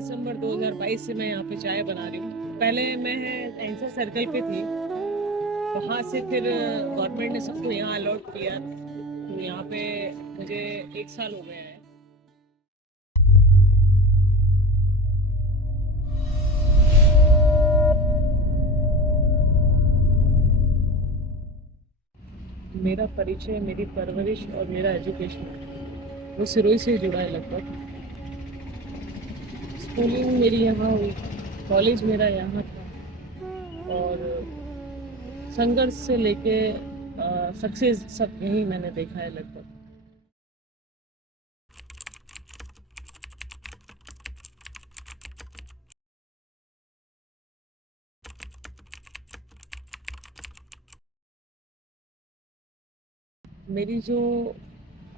दिसंबर 2022 से मैं यहाँ पे चाय बना रही हूँ। पहले मैं एंसर सर्कल पे थी, वहाँ से फिर गवर्नमेंट ने सबको यहाँ अलॉट किया, तो यहाँ पे मुझे 1 साल हो गया है। मेरा परिचय, मेरी परवरिश और मेरा एजुकेशन वो सिरोही से जुड़ा है लगभग। स्कूलिंग मेरी यहाँ हुई, कॉलेज मेरा यहाँ था और संघर्ष से लेके सक्सेस सब यही मैंने देखा है लगभग। मेरी जो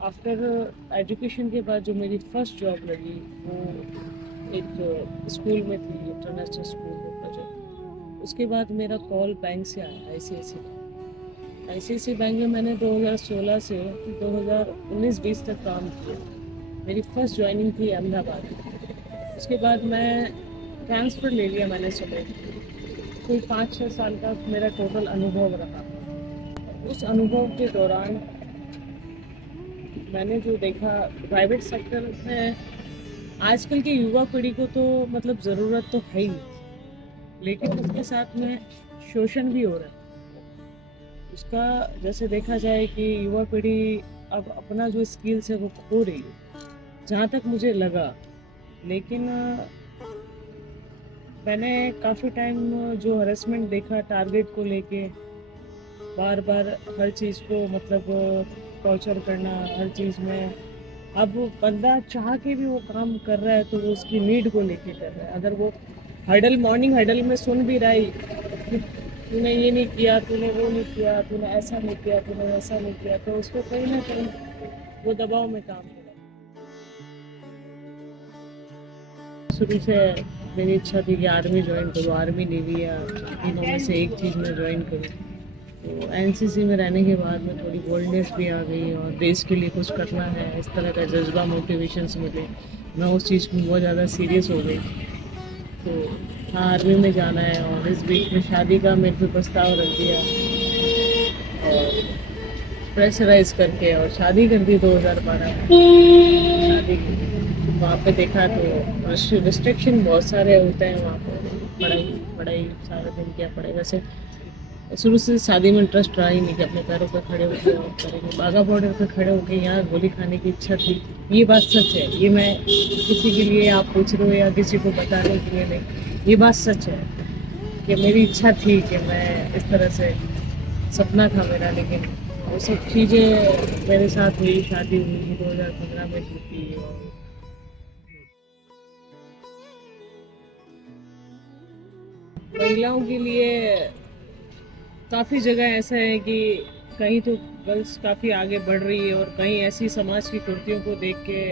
आफ्टर एजुकेशन के बाद जो मेरी फर्स्ट जॉब लगी वो एक स्कूल में थी, इंटरनेशनल स्कूल में प्रोजेक्ट। उसके बाद मेरा कॉल बैंक से आया, आईसीआईसी बैंक में मैंने 2016 से 2019-20 तक काम किया। मेरी फर्स्ट ज्वाइनिंग थी अहमदाबाद। उसके बाद मैं ट्रांसफ़र ले लिया मैंने सुबह। कोई 5-6 साल का मेरा टोटल अनुभव रहा। उस अनुभव के दौरान मैंने जो देखा प्राइवेट सेक्टर में आजकल की युवा पीढ़ी को तो मतलब ज़रूरत तो है ही, लेकिन उसके साथ में शोषण भी हो रहा है उसका। जैसे देखा जाए कि युवा पीढ़ी अब अपना जो स्किल्स है वो खो रही है, जहाँ तक मुझे लगा। लेकिन मैंने काफ़ी टाइम जो हरेसमेंट देखा टारगेट को लेके, बार बार हर चीज़ को मतलब टॉर्चर करना हर चीज़ में। अब बंदा चाह के भी वो काम कर रहा है तो वो उसकी नीड को लेके कर रहा है। अगर वो हडल मॉर्निंग हडल में सुन भी रहा है कि तूने ये नहीं किया, तूने वो नहीं किया, तूने ऐसा नहीं किया, तूने वैसा नहीं किया, तो उसको कहीं ना कहीं वो दबाव में काम कर रहा है। शुरू से मेरी इच्छा थी कि आर्मी ज्वाइन करूँ, आर्मी नेवी या तीनों में से एक चीज़ में ज्वाइन करूँ। तो एनसीसी में रहने के बाद में थोड़ी बोल्डनेस भी आ गई और देश के लिए कुछ करना है इस तरह का जज्बा मोटिवेशंस मिले। मैं उस चीज़ में बहुत ज़्यादा सीरियस हो गई। तो हाँ, आर्मी में जाना है और इस बीच में शादी का मेरे पे प्रस्ताव रख दिया और प्रेशराइज करके और शादी कर दी 2012 में। शादी की वहाँ पे देखा तो रिस्ट्रिक्शन बहुत सारे होते हैं वहाँ पर। पढ़ाई पढ़ाई सारा दिन क्या पढ़ाई। वैसे शुरू से शादी में इंटरेस्ट रहा ही नहीं कि अपने पैरों पर खड़े होकर और करेंगे। बाघा बॉर्डर पर खड़े होकर यहाँ गोली खाने की इच्छा थी, ये बात सच है। ये मैं किसी के लिए आप पूछ रहे हो या किसी को बताने के लिए नहीं, ये बात सच है कि मेरी इच्छा थी कि मैं इस तरह से, सपना था मेरा। लेकिन वो सब चीज़ें मेरे साथ हुई। शादी हुई 2015 में टूटी और महिलाओं के लिए काफ़ी जगह ऐसा है कि कहीं तो गर्ल्स काफ़ी आगे बढ़ रही है और कहीं ऐसी समाज की कुर्तियों को देख के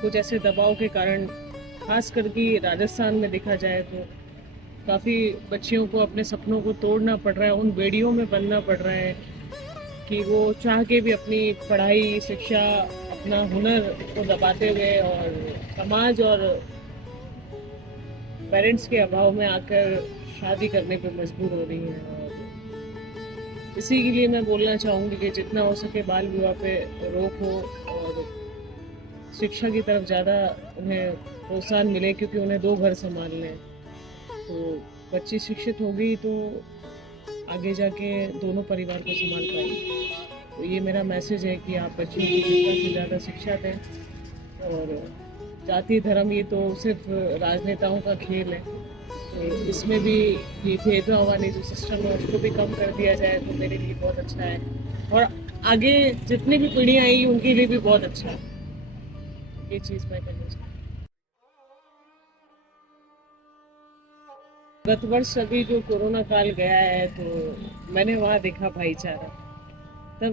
कुछ ऐसे दबाव के कारण, खास करके राजस्थान में देखा जाए तो काफ़ी बच्चियों को अपने सपनों को तोड़ना पड़ रहा है, उन बेड़ियों में बनना पड़ रहा है कि वो चाह के भी अपनी पढ़ाई शिक्षा अपना हुनर को दबाते हुए और समाज और पेरेंट्स के अभाव में आकर शादी करने पर मजबूर हो रही हैं। और इसी के लिए मैं बोलना चाहूँगी कि जितना हो सके बाल विवाह पे रोक हो और शिक्षा की तरफ ज़्यादा उन्हें प्रोत्साहन मिले, क्योंकि उन्हें 2 घर संभालने हैं। तो बच्ची शिक्षित होगी तो आगे जाके दोनों परिवार को संभाल पाएगी। तो ये मेरा मैसेज है कि आप बच्चों को ज़्यादा से ज़्यादा शिक्षा दें। और जाति धर्म ये तो सिर्फ राजनेताओं का खेल है, तो इसमें भी ये भेदभाव वाली जो सिस्टम है उसको भी कम कर दिया जाए तो मेरे लिए बहुत अच्छा है और आगे जितनी भी पीढ़ियाँ आई उनके लिए भी बहुत अच्छा है। ये चीज़ मैं करना चाहती हूँ। गत वर्ष अभी जो कोरोना काल गया है तो मैंने वहाँ देखा भाईचारा। तब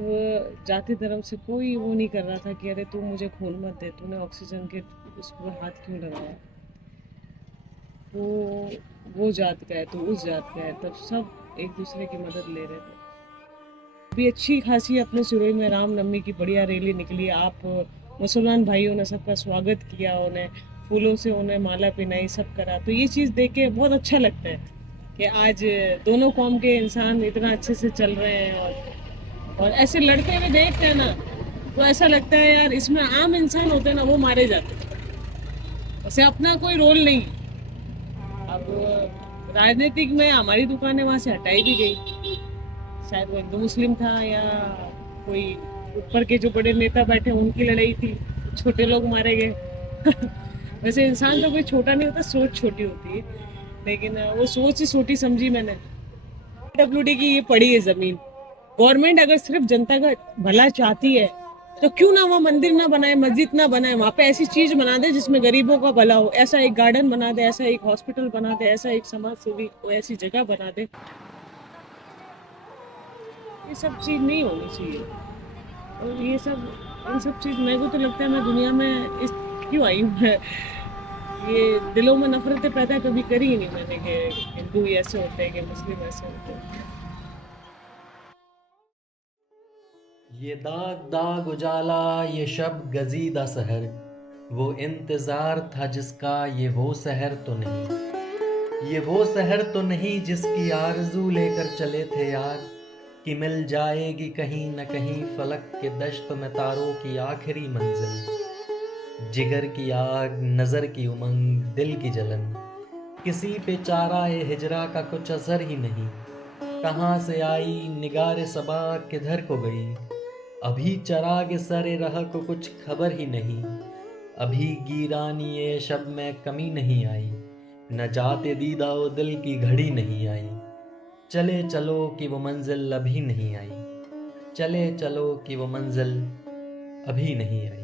जाति धर्म से कोई वो नहीं कर रहा था कि अरे तू मुझे खून मत दे, तूने ऑक्सीजन के उस पर हाथ क्यों लगाया, वो जात का है तो उस जात का है। तब सब एक दूसरे की मदद ले रहे थे। अभी अच्छी खासी अपने सिरोही में रामनवमी की बढ़िया रैली निकली। आप मुसलमान भाइयों ने सबका स्वागत किया, उन्हें फूलों से उन्हें माला पहनाई, सब करा। तो ये चीज़ देख के बहुत अच्छा लगता है कि आज दोनों कौम के इंसान इतना अच्छे से चल रहे हैं। और ऐसे लड़ते हुए देखते हैं ना, तो ऐसा लगता है यार इसमें आम इंसान होते हैं ना, वो मारे जाते हैं। वैसे अपना कोई रोल नहीं। अब राजनीतिक में हमारी दुकानें वहाँ से हटाई भी गई, शायद वो हिंदू मुस्लिम था या कोई ऊपर के जो बड़े नेता बैठे उनकी लड़ाई थी, छोटे लोग मारे गए। वैसे इंसान तो कोई छोटा नहीं होता, सोच छोटी होती है। लेकिन वो सोच ही छोटी समझी मैंने। डब्ल्यूडी की ये पड़ी है जमीन। गवर्नमेंट अगर सिर्फ जनता का भला चाहती है तो क्यों ना वो मंदिर ना बनाए, मस्जिद ना बनाए, वहाँ पे ऐसी चीज बना दे जिसमें गरीबों का भला हो। ऐसा एक गार्डन बना दे, ऐसा एक हॉस्पिटल बना दे, ऐसा एक समाज सेवी को ऐसी जगह बना दे। ये सब चीज नहीं होनी चाहिए। और ये सब, इन सब चीज मेरे को तो लगता है मैं दुनिया में इस क्यों आई हूँ। मैं ये दिलों में नफरतें पैदा कभी करी ही नहीं मैंने कि हिंदू ऐसे होते हैं कि मुस्लिम ऐसे होते हैं। ये दाग दाग उजाला, ये शब गजीदा सहर, वो इंतजार था जिसका, ये वो सहर तो नहीं। ये वो सहर तो नहीं जिसकी आरज़ू लेकर चले थे यार, कि मिल जाएगी कहीं न कहीं फलक के दश्त में तारों की आखिरी मंजिल। जिगर की आग, नज़र की उमंग, दिल की जलन, किसी पे चारा ए हिजरा का कुछ असर ही नहीं। कहाँ से आई निगार सबा, किधर को गई, अभी चराग सरे रह को कुछ खबर ही नहीं। अभी गीरानी ये शब में कमी नहीं आई, न जाते दीदा ओ दिल की घड़ी नहीं आई। चले चलो कि वो मंजिल अभी नहीं आई, चले चलो कि वो मंजिल अभी नहीं आई।